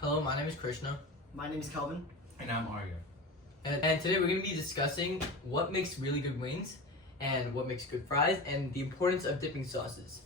Hello, my name is Krishna, My name is Kelvin. And I'm Arya. and today we're going to be discussing what makes really good wings and what makes good fries and the importance of dipping sauces.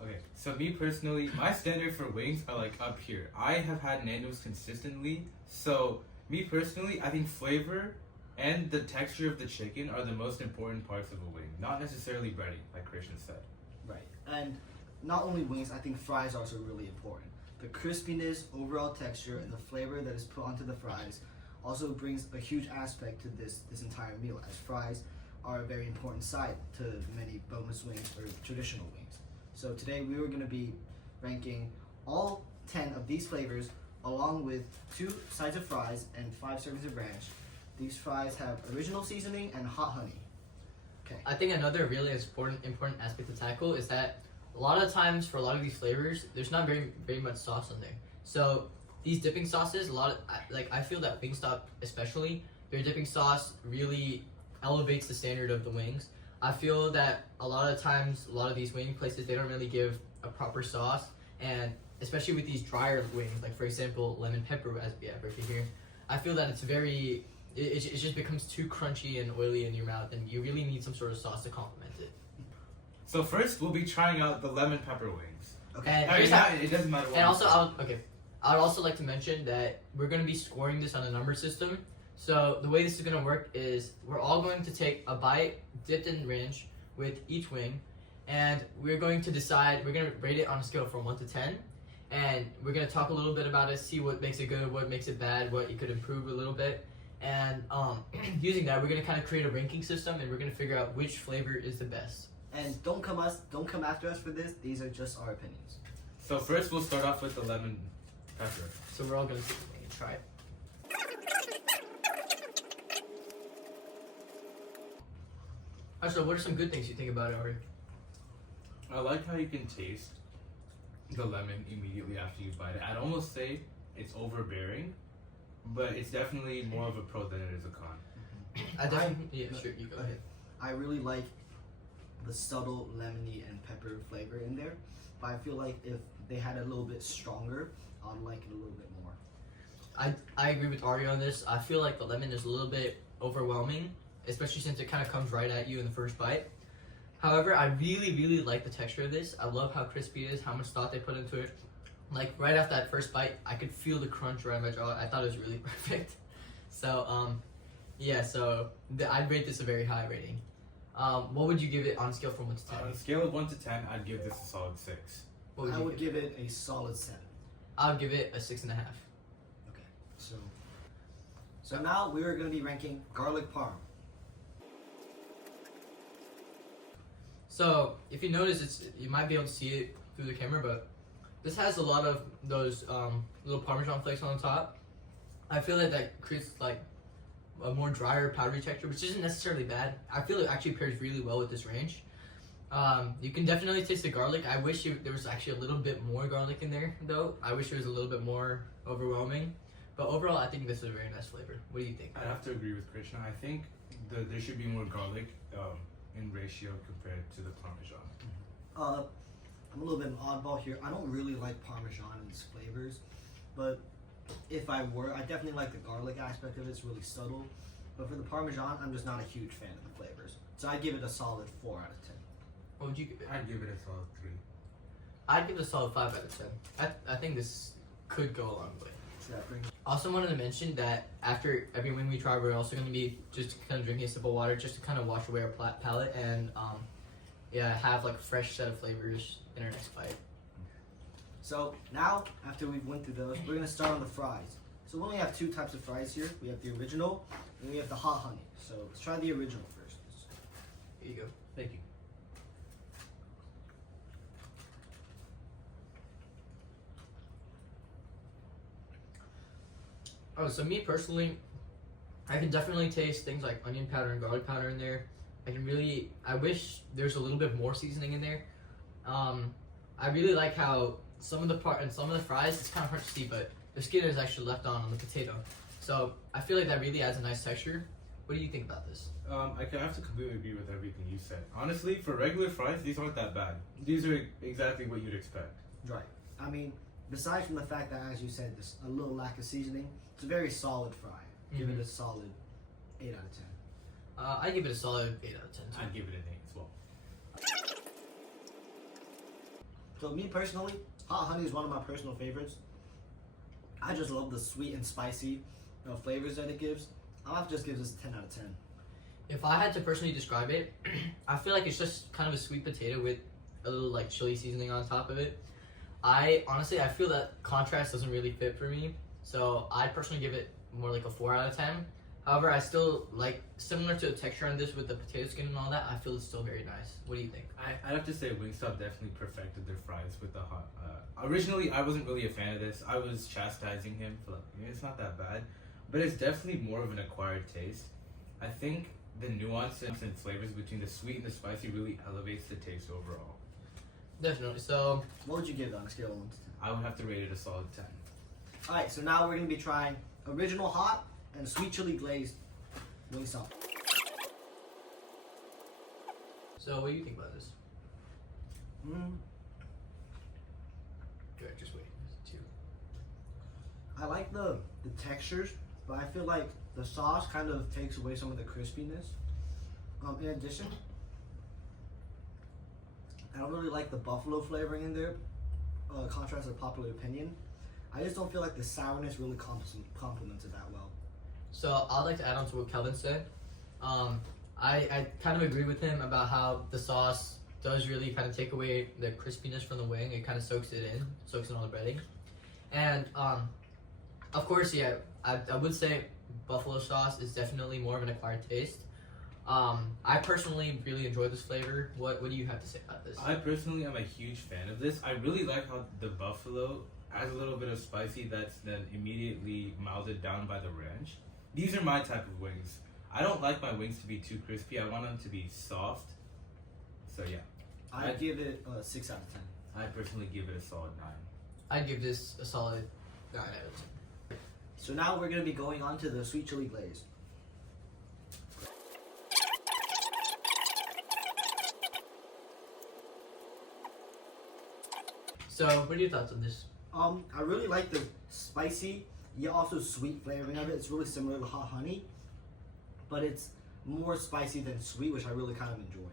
Okay, so me personally, my standard for wings are like up here. I have had Nando's consistently, so me personally, I think flavor and the texture of the chicken are the most important parts of a wing, not necessarily breading, like Christian said. Right. And not only wings, I think fries are also really important. The crispiness, overall texture, and the flavor that is put onto the fries also brings a huge aspect to this entire meal, as fries are a very important side to many boneless wings or traditional wings. So today we are going to be ranking all 10 of these flavors along with 2 sides of fries and 5 servings of ranch. These fries have original seasoning and hot honey. Okay. I think another really important aspect to tackle is that a lot of times for a lot of these flavors, there's not very much sauce on there. So these dipping sauces, I feel that Wingstop especially, their dipping sauce really elevates the standard of the wings. I feel that a lot of times, a lot of these wing places, they don't really give a proper sauce, and especially with these drier wings, like for example, lemon pepper as we have right here, I feel that it's it just becomes too crunchy and oily in your mouth, and you really need some sort of sauce to complement it. So first, we'll be trying out the lemon pepper wings. Okay. And I mean, here's it doesn't matter what. And we also, say. I would also like to mention that we're going to be scoring this on a number system. So the way this is going to work is we're all going to take a bite dipped in ranch with each wing, and we're going to decide, we're going to rate it on a scale from 1 to 10, and we're going to talk a little bit about it, see what makes it good, what makes it bad, what you could improve a little bit, and using that, we're going to kind of create a ranking system, and we're going to figure out which flavor is the best. And don't come after us for this. These are just our opinions. So first, we'll start off with the lemon pepper. So we're all going to take the wing and try it. So what are some good things you think about it, Ari? I like how you can taste the lemon immediately after you bite it. I'd almost say it's overbearing, but it's definitely more of a pro than it is a con. I definitely, yeah, sure, you go ahead. I really like the subtle lemony and pepper flavor in there, but I feel like if they had it a little bit stronger, I'd like it a little bit more. I agree with Ari on this. I feel like the lemon is a little bit overwhelming, especially since it kind of comes right at you in the first bite. However, I really like the texture of this. I love how crispy it is, how much thought they put into it. Like right after that first bite, I could feel the crunch right in my jaw. I thought it was really perfect. So yeah, so I'd rate this a very high rating. What would you give it on a scale from 1 to 10? On a scale of 1 to 10, I'd give this a solid 6. What I you would give it a solid 7. I'll give it a 6.5. Okay, so now we are going to be ranking garlic parm. So if you notice, you might be able to see it through the camera, but this has a lot of those little Parmesan flakes on the top. I feel that creates like a more drier, powdery texture, which isn't necessarily bad. I feel it actually pairs really well with this range. You can definitely taste the garlic. I wish there was actually a little bit more garlic in there, though. I wish it was a little bit more overwhelming. But overall, I think this is a very nice flavor. What do you think? I have to agree with Krishna. I think there should be more garlic in ratio compared to the Parmesan. I'm a little bit of an oddball here. I don't really like Parmesan and its flavors, but if I were, I definitely like the garlic aspect of it. It's really subtle. But for the Parmesan, I'm just not a huge fan of the flavors. So I'd give it a solid 4 out of 10. What would you give it? I'd give it a solid 3. I'd give it a solid 5 out of 10. I think this could go a long way. So that brings Also wanted to mention that after every wing we try, we're also going to be just kind of drinking a sip of water just to kind of wash away our palate and have like a fresh set of flavors in our next bite. So now, after we've went through those, we're gonna start on the fries. So we only have 2 types of fries here. We have the original and we have the hot honey. So let's try the original first. Here you go. Thank you. Oh, so me personally, I can definitely taste things like onion powder and garlic powder in there. I wish there's a little bit more seasoning in there. I really like how some of the fries, it's kind of hard to see, but the skin is actually left on the potato. So I feel like that really adds a nice texture. What do you think about this? I have to completely agree with everything you said. Honestly, for regular fries, these aren't that bad. These are exactly what you'd expect. Right. I mean, besides from the fact that, as you said, there's a little lack of seasoning, it's a very solid fry. Give it a solid 8 out of 10. I give it a solid 8 out of 10 too. I'd give it an 8 as well. So me personally, hot honey is one of my personal favorites. I just love the sweet and spicy flavors that it gives. I'll have to just give this a 10 out of 10. If I had to personally describe it, I feel like it's just kind of a sweet potato with a little like chili seasoning on top of it. I feel that contrast doesn't really fit for me, so I personally give it more like a 4 out of 10. However, I still like, similar to the texture on this with the potato skin and all that, I feel it's still very nice. What do you think? I'd have to say Wingstop definitely perfected their fries with the hot. Originally, I wasn't really a fan of this. I was chastising him for like, it's not that bad, but it's definitely more of an acquired taste. I think the nuances and flavors between the sweet and the spicy really elevates the taste overall. Definitely. So, What would you give it on a scale of 1 to 10? I would have to rate it a solid 10. Alright, so now we're going to be trying original hot and sweet chili glazed Wingstop. so what do you think about this? Mm, Good, just wait. Two. I like the textures, but I feel like the sauce kind of takes away some of the crispiness. In addition, I don't really like the buffalo flavoring in there, contrast to popular opinion. I just don't feel like the sourness really complements it that well. So I'd like to add on to what Kelvin said. I kind of agree with him about how the sauce does really kind of take away the crispiness from the wing. It kind of soaks in all the breading. And of course, yeah, I would say buffalo sauce is definitely more of an acquired taste. I personally really enjoy this flavor. What do you have to say about this? I personally am a huge fan of this. I really like how the buffalo adds a little bit of spicy that's then immediately melded down by the ranch. These are my type of wings. I don't like my wings to be too crispy. I want them to be soft. So yeah, I give it a 6 out of 10. I personally give it a solid 9. I'd give this a solid 9 out of 10. So now we're going to be going on to the sweet chili glaze. So what are your thoughts on this? I really like the spicy, yet also sweet flavoring of it. It's really similar to hot honey, but it's more spicy than sweet, which I really kind of enjoy.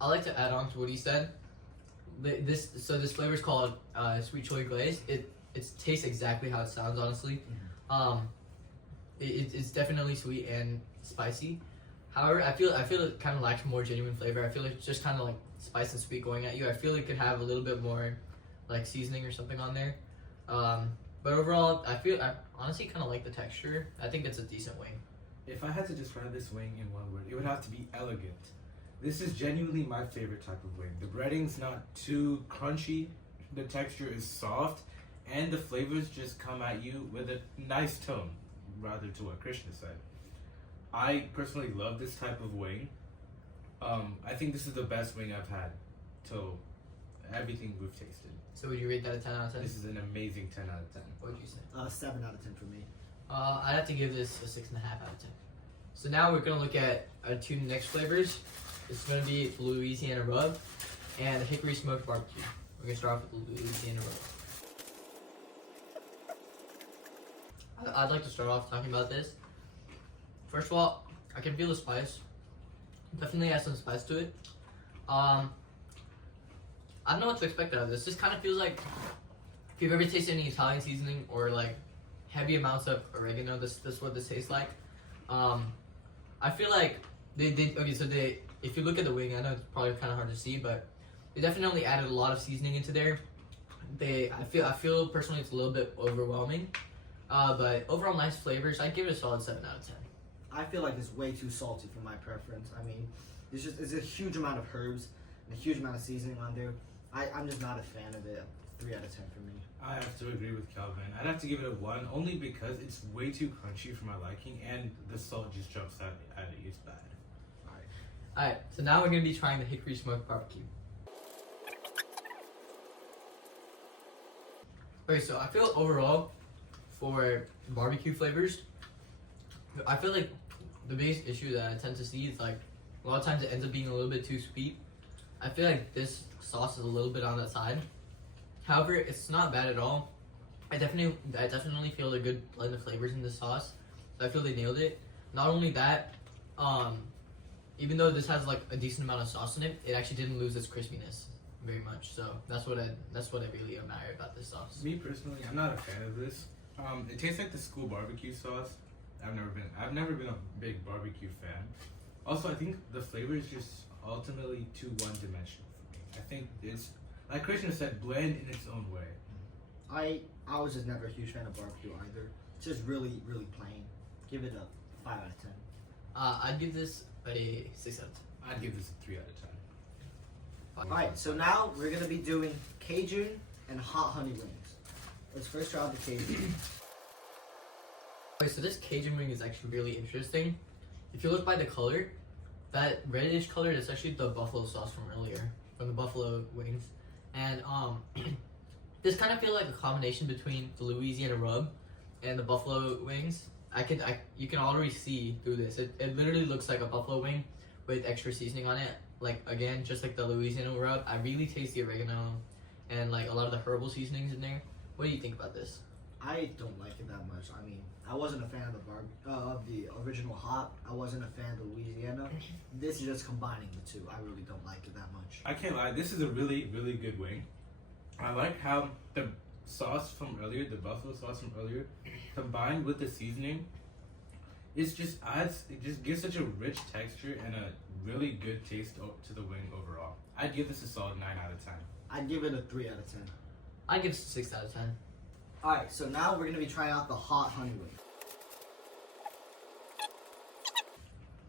I like to add on to what he said. This flavor is called sweet chili glaze. It tastes exactly how it sounds, honestly. It's definitely sweet and spicy. However, I feel it kind of lacks more genuine flavor. I feel like it's just kind of like spice and sweet going at you. I feel it could have a little bit more like seasoning or something on there. But overall, I honestly kind of like the texture. I think it's a decent wing. If I had to describe this wing in one word, it would have to be elegant. This is genuinely my favorite type of wing. The breading's not too crunchy, the texture is soft, and the flavors just come at you with a nice tone, rather to what Krishna said. I personally love this type of wing. I think this is the best wing I've had till everything we've tasted. So would you rate that a 10 out of 10? This is an amazing 10 out of 10. What would you say? 7 out of 10 for me. I'd have to give this a 6.5 out of 10. So now we're gonna look at our two next flavors. It's gonna be Louisiana Rub and Hickory Smoked Barbecue. We're gonna start off with the Louisiana Rub. I'd like to start off talking about this. First of all, I can feel the spice. Definitely has some spice to it. I don't know what to expect out of this. This kind of feels like if you've ever tasted any Italian seasoning or like heavy amounts of oregano, this is what this tastes like. I feel like if you look at the wing, I know it's probably kind of hard to see, but they definitely added a lot of seasoning into there. I feel personally it's a little bit overwhelming, but overall nice flavors. I'd give it a solid 7 out of 10. I feel like it's way too salty for my preference. I mean, it's a huge amount of herbs and a huge amount of seasoning on there. I'm just not a fan of it. 3 out of 10 for me. I have to agree with Calvin. I'd have to give it a 1 only because it's way too crunchy for my liking and the salt just jumps out at it. It's bad. Alright, so now we're going to be trying the Hickory Smoked Barbecue. Okay, so I feel overall for barbecue flavors, I feel like the biggest issue that I tend to see is like a lot of times it ends up being a little bit too sweet. I feel like this sauce is a little bit on that side. However, it's not bad at all. I definitely feel a good blend of flavors in this sauce. So I feel they nailed it. Not only that, even though this has like a decent amount of sauce in it, it actually didn't lose its crispiness very much. So that's what I really admire about this sauce. Me personally, I'm not a fan of this. It tastes like the school barbecue sauce. I've never been a big barbecue fan. Also, I think the flavor is just ultimately too one-dimensional for me. I think it's, like Krishna said, bland in its own way. I was just never a huge fan of barbecue either. It's just really, really plain. Give it a 5 out of 10. I'd give this a 6 out of 10. I'd give this a 3 out of 10. Alright, so now we're gonna be doing Cajun and hot honey wings. Let's first try out the Cajun. Okay, so this Cajun wing is actually really interesting. If you look by the color, that reddish color is actually the buffalo sauce from earlier, from the buffalo wings. And this kind of feel like a combination between the Louisiana rub and the buffalo wings. You can already see through this. It literally looks like a buffalo wing with extra seasoning on it. Like, again, just like the Louisiana rub. I really taste the oregano and like a lot of the herbal seasonings in there. What do you think about this? I don't like it that much. I mean, I wasn't a fan of the original hot. I wasn't a fan of the Louisiana. This is just combining the two. I really don't like it that much. I can't lie, this is a really, really good wing. I like how the sauce from earlier, the buffalo sauce from earlier, combined with the seasoning, it just gives such a rich texture and a really good taste to the wing overall. I'd give this a solid 9 out of 10. I'd give it a 3 out of 10. I'd give this a 6 out of 10. Alright, so now we're gonna be trying out the hot honey wing.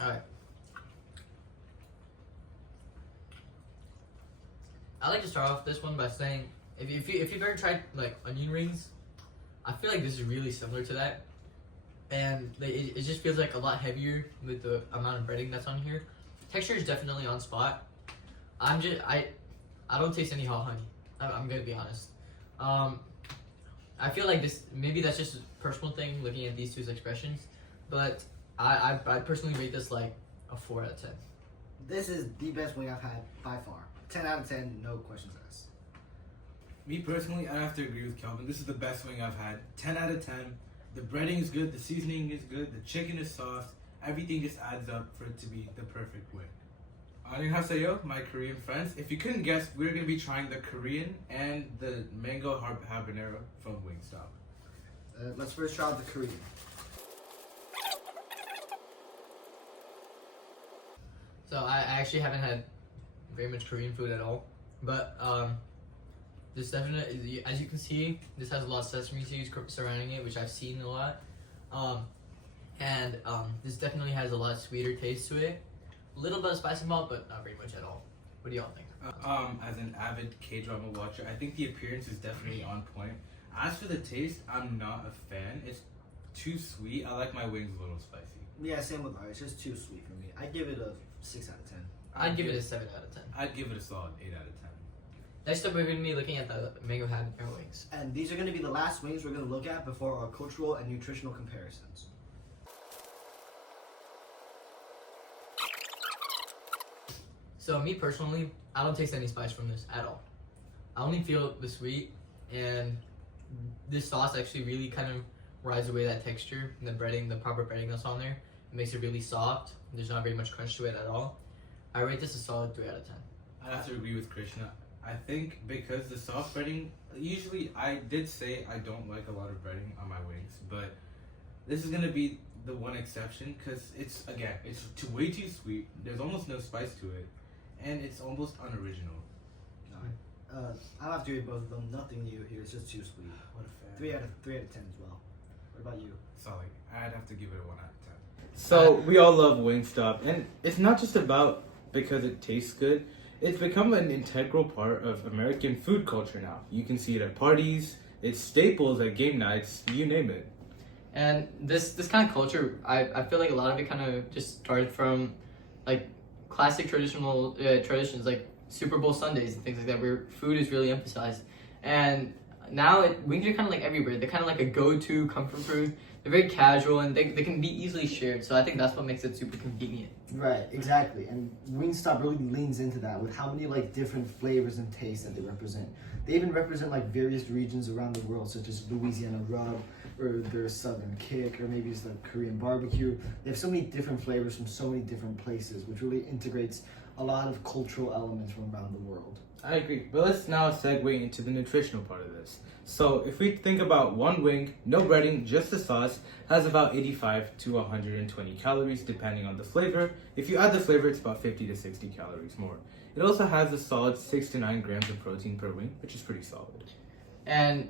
Alright. I like to start off this one by saying, if you've ever tried like onion rings, I feel like this is really similar to that, and it just feels like a lot heavier with the amount of breading that's on here. Texture is definitely on spot. I don't taste any hot honey. I'm gonna be honest. I feel like maybe that's just a personal thing looking at these two's expressions, but I personally rate this like a 4 out of 10. This is the best wing I've had by far. 10 out of 10, no questions asked. Me personally, I have to agree with Kelvin. This is the best wing I've had. 10 out of 10. The breading is good, the seasoning is good, the chicken is soft. Everything just adds up for it to be the perfect wing. Annyeonghaseyo, my Korean friends. If you couldn't guess, we're going to be trying the Korean and the mango habanero from Wingstop. Let's first try out the Korean. So I actually haven't had very much Korean food at all, but this definitely, as you can see, this has a lot of sesame seeds surrounding it, which I've seen a lot, and this definitely has a lot sweeter taste to it. A little bit of spice and malt, but not very much at all. What do y'all think? As an avid K-drama watcher, I think the appearance is definitely on point. As for the taste, I'm not a fan. It's too sweet. I like my wings a little spicy. Yeah, same with ours. It's just too sweet for me. I'd give it a 6 out of 10. I'd give it a 7 out of 10. I'd give it a solid 8 out of 10. Next up, we're going to be looking at the mango habanero wings. And these are going to be the last wings we're going to look at before our cultural and nutritional comparisons. So me personally, I don't taste any spice from this at all. I only feel the sweet, and this sauce actually really kind of rides away that texture and the proper breading that's on there. It makes it really soft. There's not very much crunch to it at all. I rate this a solid 3 out of 10. I have to agree with Krishna. I think because the soft breading, usually I did say I don't like a lot of breading on my wings, but this is going to be the one exception because it's way too sweet. There's almost no spice to it, and it's almost unoriginal. I'll have to rate both of them. Nothing new here. It's just too sweet. What a fan. 3 out of 10 as well. What about you? Sorry, I'd have to give it a 1 out of 10. So we all love Wingstop, and it's not just about because it tastes good. It's become an integral part of American food culture now. You can see it at parties, it's staples at game nights, you name it. And this kind of culture, I feel like a lot of it kind of just started from like classic traditions like Super Bowl Sundays and things like that, where food is really emphasized. And now wings are kind of like everywhere. They're kind of like a go-to comfort food. They're very casual and they can be easily shared. So I think that's what makes it super convenient. Right, exactly. And Wingstop really leans into that with how many like different flavors and tastes that they represent. They even represent like various regions around the world, such as Louisiana rub, or their southern kick, or maybe it's the Korean barbecue. They have so many different flavors from so many different places, which really integrates a lot of cultural elements from around the world. I agree. But let's now segue into the nutritional part of this. So if we think about one wing, no breading, just the sauce, has about 85 to 120 calories depending on the flavor. If you add the flavor, it's about 50 to 60 calories more. It also has a solid 6 to 9 grams of protein per wing, which is pretty solid. And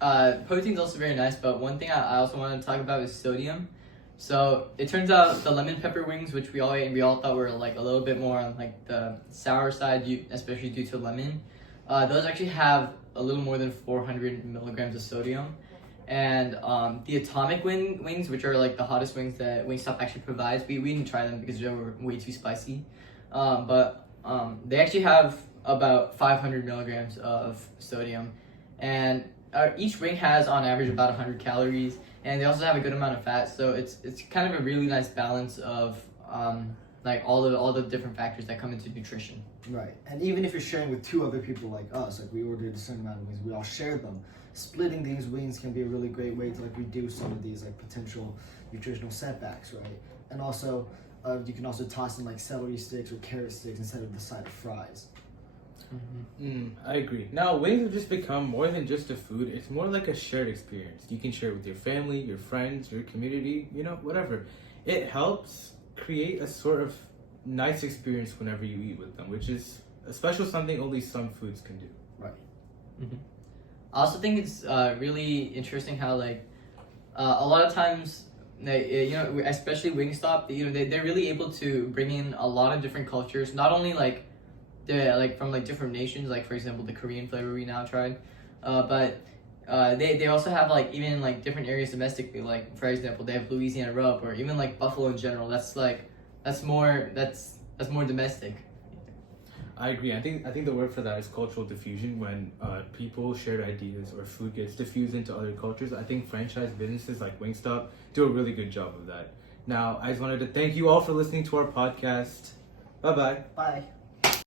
protein's also very nice, but one thing I also want to talk about is sodium. So it turns out the lemon pepper wings, which we all thought were like a little bit more on like the sour side, especially due to lemon. Those actually have a little more than 400 milligrams of sodium. And the atomic wings, which are like the hottest wings that Wingstop actually provides, we didn't try them because they were way too spicy. But they actually have about 500 milligrams of sodium. And each wing has on average about 100 calories. And they also have a good amount of fat, so it's kind of a really nice balance of like all the different factors that come into nutrition. Right, and even if you're sharing with two other people like us, like we ordered a certain amount of wings, we all share them. Splitting these wings can be a really great way to like reduce some of these like potential nutritional setbacks, right? And also, you can also toss in like celery sticks or carrot sticks instead of the side of fries. I agree. Now, wings have just become more than just a food. It's more like a shared experience. You can share it with your family, your friends, your community, whatever. It helps create a sort of nice experience whenever you eat with them, which is a special something only some foods can do. Right. Mm-hmm. I also think it's really interesting how like a lot of times especially Wingstop, they're really able to bring in a lot of different cultures, not only like they're like from like different nations, like for example the Korean flavor we now tried, but they also have like even like different areas domestically, like for example they have Louisiana rub, or even like buffalo in general. That's more domestic. I agree. I think the word for that is cultural diffusion. When people share ideas or food gets diffused into other cultures, I think franchise businesses like Wingstop do a really good job of that. Now, I just wanted to thank you all for listening to our podcast. Bye-bye. Bye.